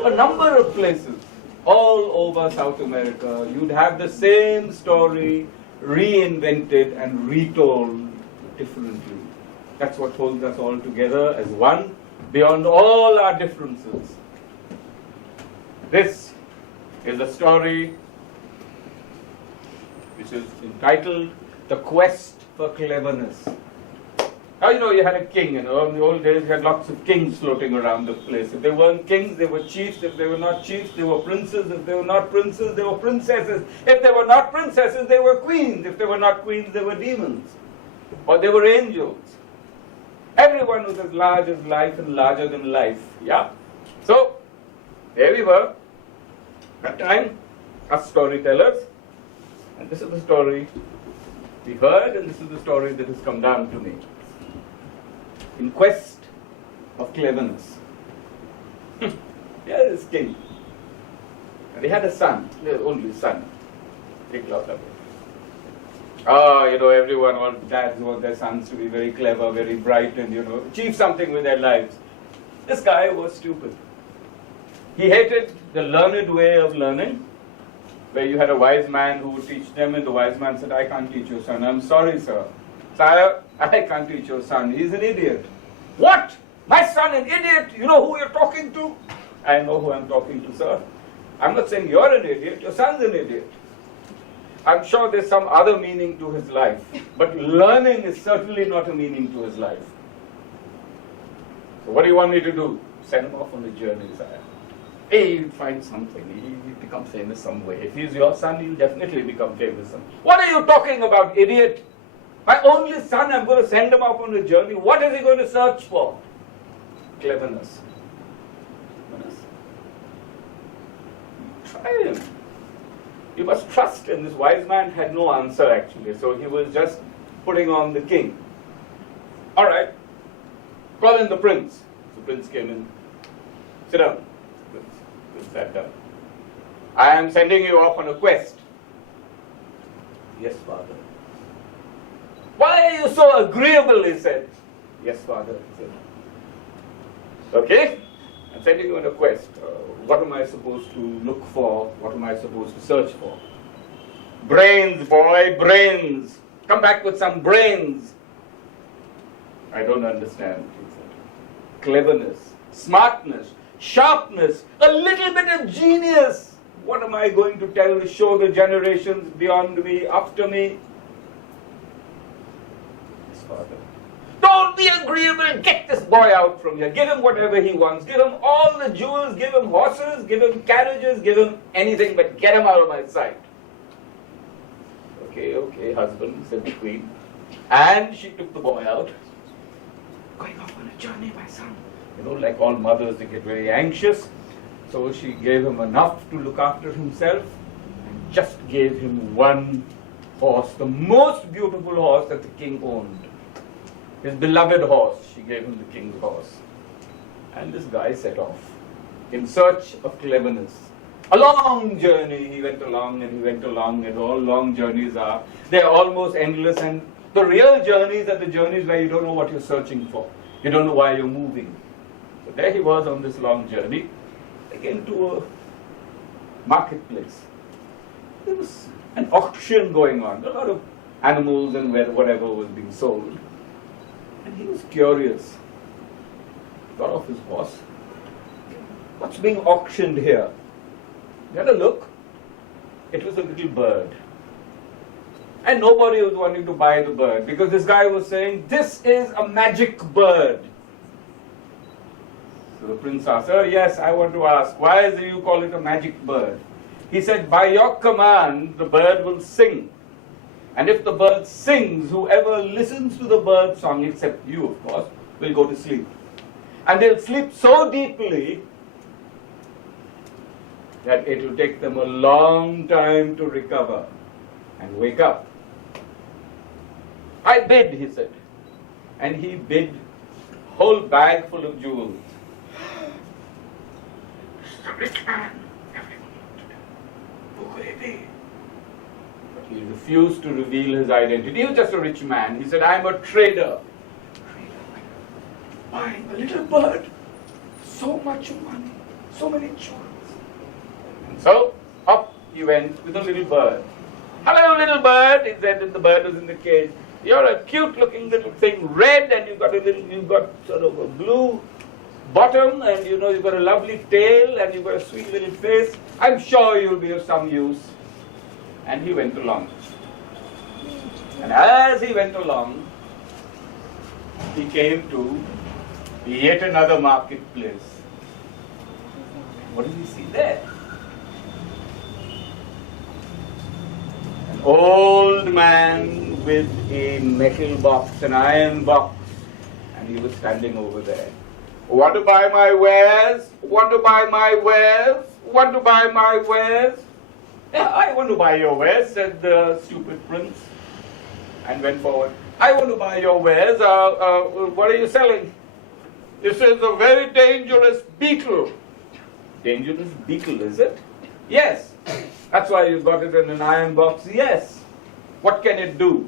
A number of places all over South America, you'd have the same story reinvented and retold differently. That's what holds us all together as one, beyond all our differences. This is a story which is entitled The Quest for Cleverness. Now, you had a king, in the old days you had lots of kings floating around the place. If they weren't kings, they were chiefs. If they were not chiefs, they were princes. If they were not princes, they were princesses. If they were not princesses, they were queens. If they were not queens, they were demons. Or they were angels. Everyone was as large as life and larger than life. Yeah? So, there we were. That time, us storytellers. And this is the story we heard, and this is the story that has come down to me. In quest of cleverness. Here is king. And he had a son, the only son. Everyone, all dads want their sons to be very clever, very bright, and achieve something with their lives. This guy was stupid. He hated the learned way of learning, where you had a wise man who would teach them, and the wise man said, I can't teach your son. I'm sorry, sir. Sire, I can't teach your son. He's an idiot. What? My son an idiot? You know who you're talking to? I know who I'm talking to, sir. I'm not saying you're an idiot. Your son's an idiot. I'm sure there's some other meaning to his life. But learning is certainly not a meaning to his life. So what do you want me to do? Send him off on a journey, sire. Hey, he'll find something. He'll become famous some way. If he's your son, he'll definitely become famous. What are you talking about, idiot? My only son, I'm going to send him off on a journey. What is he going to search for? Cleverness. Try him. You must trust him. This wise man had no answer, actually. So he was just putting on the king. All right. Call in the prince. The prince came in. Sit down. Prince sat down. I am sending you off on a quest. Yes, father. Why are you so agreeable, he said. Yes, father, he said. Okay, I'm sending you on a quest. What am I supposed to look for? What am I supposed to search for? Brains, boy, brains. Come back with some brains. I don't understand, he said. Cleverness, smartness, sharpness, a little bit of genius. What am I going to show the generations beyond me, after me? Father. Don't be agreeable. Get this boy out from here. Give him whatever he wants. Give him all the jewels. Give him horses. Give him carriages. Give him anything, but get him out of my sight. Okay, husband, said the queen. And she took the boy out. Going off on a journey, my son. Like all mothers, they get very anxious. So she gave him enough to look after himself and just gave him one horse, the most beautiful horse that the king owned. His beloved horse. She gave him the king's horse. And this guy set off in search of cleverness. A long journey. He went along and he went along, as all long journeys are. They're almost endless, and the real journeys are the journeys where you don't know what you're searching for. You don't know why you're moving. So there he was on this long journey. They came to a marketplace. There was an auction going on. A lot of animals and whatever was being sold. And he was curious. Got off his horse. What's being auctioned here? He had a look. It was a little bird. And nobody was wanting to buy the bird because this guy was saying, this is a magic bird. So the prince asked, sir, yes, I want to ask, why do you call it a magic bird? He said, by your command, the bird will sing. And if the bird sings, whoever listens to the bird song, except you, of course, will go to sleep. And they'll sleep so deeply that it will take them a long time to recover and wake up. I bid, he said. And he bid a whole bag full of jewels. It's a rich man. Everyone wanted him. Who could he be? But he refused to reveal his identity. He was just a rich man. He said, I'm a trader. Buying a little bird. So much money. So many jewels. And so, up he went with a little bird. Hello, little bird, he said, and the bird was in the cage. You're a cute-looking little thing, red, and you've got sort of a blue bottom, and you've got a lovely tail, and you've got a sweet little face. I'm sure you'll be of some use. And he went along. And as he went along, he came to yet another marketplace. What did he see there? An old man with a metal box, an iron box, and he was standing over there. Want to buy my wares? Want to buy my wares? Want to buy my wares? Yeah, I want to buy your wares, said the stupid prince, and went forward. I want to buy your wares. What are you selling? This is a very dangerous beetle. Dangerous beetle, is it? Yes. That's why you got it in an iron box. Yes. What can it do?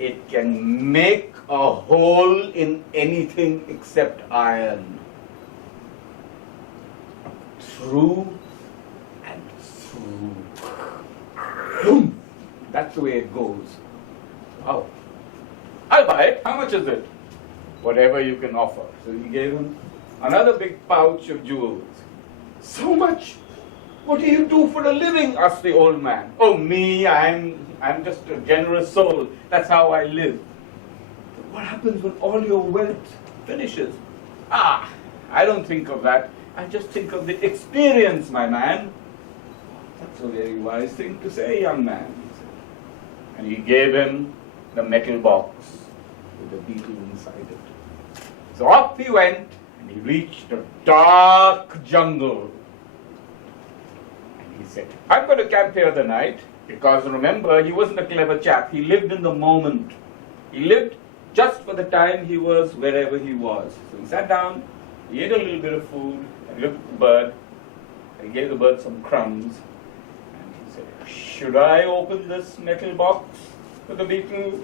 It can make a hole in anything except iron. Through and through. Boom. That's the way it goes. Wow. I'll buy it. How much is it? Whatever you can offer. So he gave him another big pouch of jewels. So much? What do you do for a living? Asked the old man. Oh, me, I'm just a generous soul. That's how I live. But what happens when all your wealth finishes? I don't think of that. I just think of the experience, my man. That's a very wise thing to say, young man, he said. And he gave him the metal box with the beetle inside it. So off he went, and he reached a dark jungle. And he said, I'm going to camp here the night, because remember, he wasn't a clever chap. He lived in the moment. He lived just for the time he was wherever he was. So he sat down, he ate a little bit of food, and looked at the bird, and he gave the bird some crumbs, and he said, should I open this metal box for the beetle,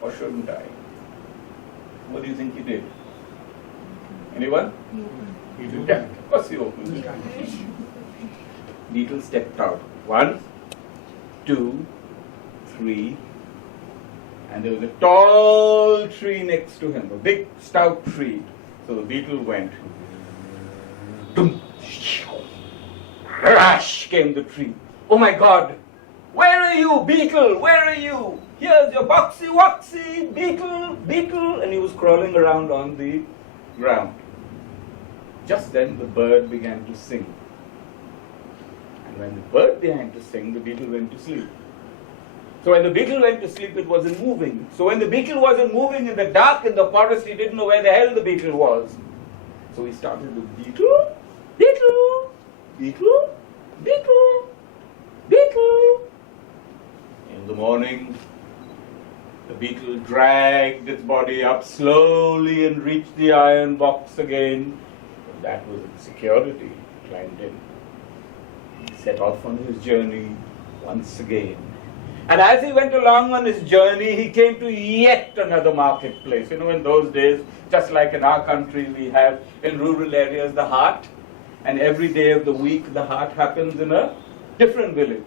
or shouldn't I? What do you think he did? Anyone? He did that. Of course he opened it. Beetle stepped out. 1, 2, 3, and there was a tall tree next to him, a big stout tree. So the beetle went. Dum, crash came the tree. Oh my God! Where are you, beetle? Where are you? Here's your boxy woxy, beetle, beetle, and he was crawling around on the ground. Just then the bird began to sing. And when the bird began to sing, the beetle went to sleep. So when the beetle went to sleep, it wasn't moving. So when the beetle wasn't moving in the dark in the forest, he didn't know where the hell the beetle was. So he started with beetle, beetle, beetle, beetle, beetle. In the morning, the beetle dragged its body up slowly and reached the iron box again. And that was its security. He climbed in. He set off on his journey once again. And as he went along on his journey, he came to yet another marketplace. You know, in those days, just like in our country, we have in rural areas the haat. And every day of the week, the haat happens in a different village.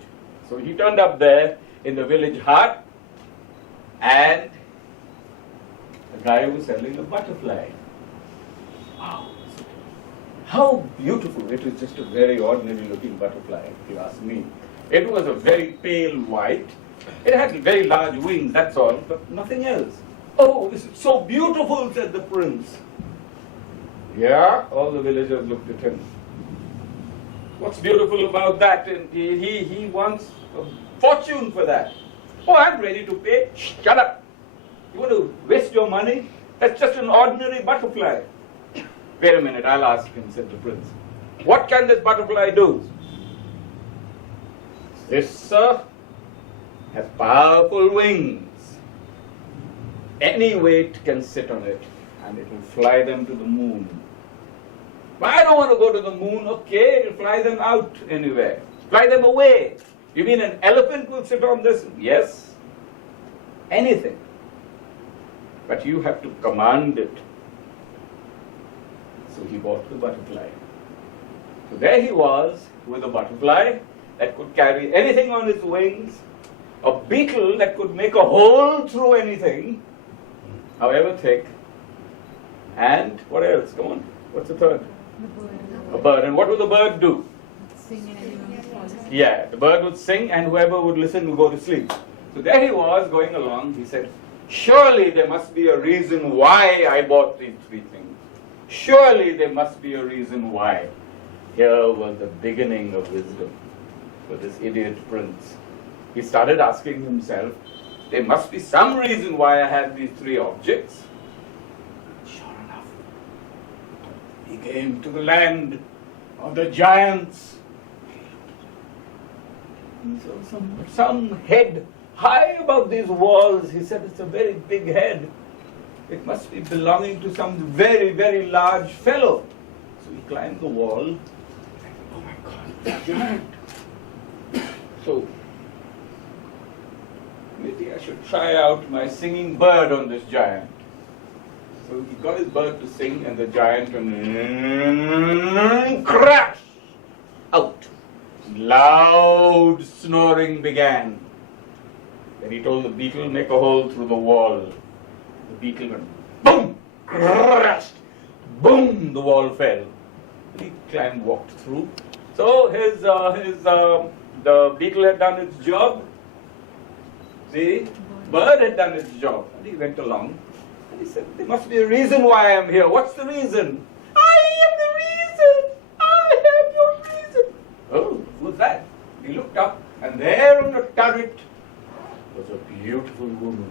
So he turned up there in the village haat, and the guy was selling a butterfly. Wow. How beautiful. It was just a very ordinary looking butterfly, if you ask me. It was a very pale white. It had very large wings, that's all, but nothing else. Oh, this is so beautiful, said the prince. Yeah, all the villagers looked at him. What's beautiful about that? And he wants a fortune for that. Oh, I'm ready to pay. Shut up. You want to waste your money? That's just an ordinary butterfly. Wait a minute, I'll ask him, said the prince. What can this butterfly do? This, sir, has powerful wings. Any weight can sit on it, and it will fly them to the moon. But I don't want to go to the moon. Okay, it will fly them out anywhere. Fly them away. You mean an elephant will sit on this? Yes. Anything. But you have to command it. So he bought the butterfly. So there he was with a butterfly that could carry anything on its wings, a beetle that could make a hole through anything, however thick, and what else? Come on, what's the third? A bird. And what would the bird do? Sing and Yeah, the bird would sing and whoever would listen would go to sleep. So there he was going along. He said, surely there must be a reason why I bought these three things. Surely there must be a reason why. Here was the beginning of wisdom for this idiot prince. He started asking himself, there must be some reason why I have these three objects. Sure enough, he came to the land of the giants. He saw some head high above these walls. He said, it's a very big head. It must be belonging to some very, very large fellow. So he climbed the wall. Oh my God, giant. So maybe I should try out my singing bird on this giant. So he got his bird to sing, and the giant crash out. Loud snoring began. Then he told the beetle, make a hole through the wall. The beetle went boom, crashed, boom, the wall fell. He climbed, walked through. So the beetle had done its job. The bird had done its job. And he went along and he said, there must be a reason why I am here. What's the reason? I am the reason. I am your reason. Oh, who's that? He looked up, and there on the turret was a beautiful woman.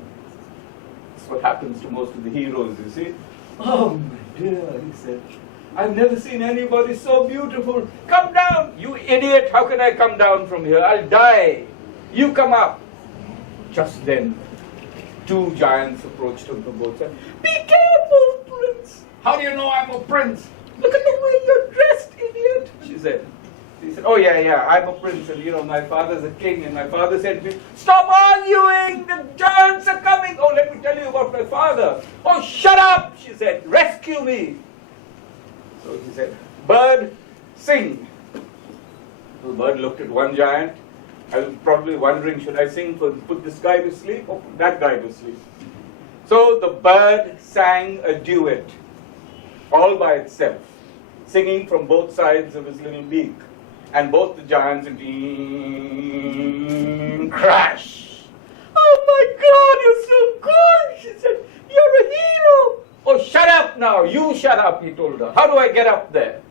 That's what happens to most of the heroes, you see. Oh, my dear, he said, I've never seen anybody so beautiful. Come down, you idiot. How can I come down from here? I'll die. You come up. Just then, two giants approached him from both sides. Be careful, prince. How do you know I'm a prince? Look at the way you're dressed, idiot, she said. He said, oh yeah, I'm a prince, and my father's a king, and my father said to me, stop arguing, the giants are coming. Oh, let me tell you about my father. Oh, shut up, she said, rescue me. So he said, bird, sing. The bird looked at one giant. I was probably wondering, should I sing for put this guy to sleep or put that guy to sleep? So the bird sang a duet, all by itself, singing from both sides of his little beak. And both the giants crash. Oh my God, you're so good, she said. You're a hero. Oh, shut up now. You shut up, he told her. How do I get up there?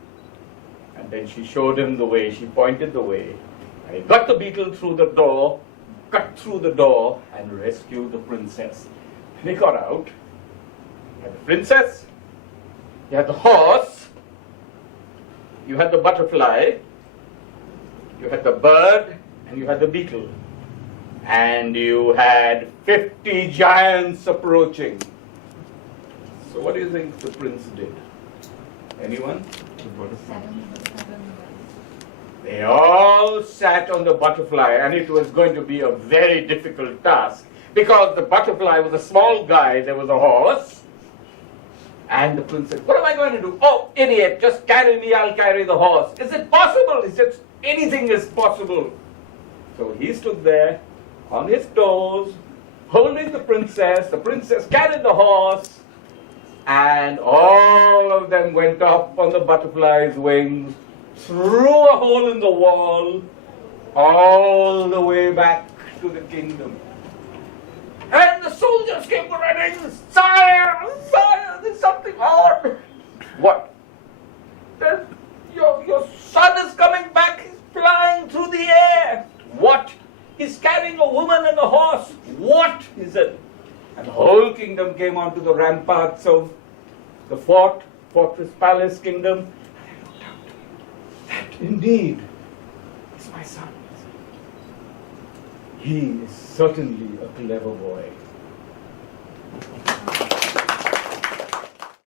And then she showed him the way. She pointed the way. And he got the beetle through the door, cut through the door, and rescued the princess. And he got out. You had the princess, you had the horse, you had the butterfly, you had the bird, and you had the beetle. And you had 50 giants approaching. So what do you think the prince did? Anyone? They all sat on the butterfly, and it was going to be a very difficult task. Because the butterfly was a small guy, there was a horse. And the prince said, what am I going to do? Oh, idiot, just carry me, I'll carry the horse. Is it possible? He said, anything is possible. So he stood there on his toes, holding the princess carried the horse, and all of them went up on the butterfly's wings, through a hole in the wall, all the way back to the kingdom. And the soldiers came running, sire, there's something odd. What? Your son is coming back, he's flying through the air. What? He's carrying a woman and a horse. came onto the ramparts of the fortress palace kingdom. And I looked out. That indeed is my son. He is certainly a clever boy.